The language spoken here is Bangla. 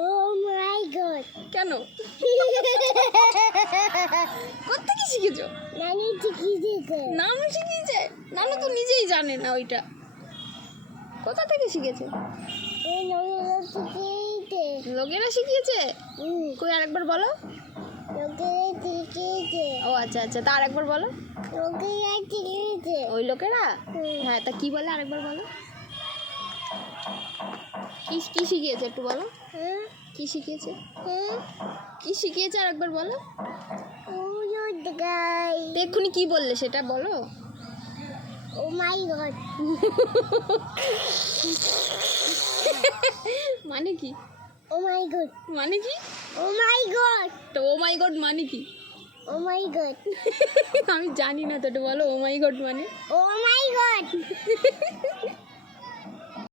ও মাই গড। কেন? কোত্থেকে শিখেছো? নানি শিখিয়েছে। নানু শিখিয়েছে? নানু তো নিজেই জানে না ওইটা। কোথা থেকে শিখেছে? এই লোকেরা শিখিয়েছে। লোকেরা শিখিয়েছে? কই আরেকবার বলো। লোকেরা শিখিয়েছে। ও আচ্ছা আচ্ছা, তা আরেকবার বলো। লোকেরা শিখিয়েছে। ওই লোকেরা? হ্যাঁ, তা কি বলে আরেকবার বলো। কি কি শিখিয়েছে একটু বলো। কি শিখিয়েছে? কি শিখিয়েছে আরেকবার বলো। তো এক্ষুনি কি বললে সেটা বলো। ও মাই গড। মানে কি? ও মাই গড। মানে কি? ও মাই গড। তো ও মাই গড মানে কি? ও মাই গড। আমি জানি না তো, একটু বলো ও মাই গড মানে। ও মাই গড।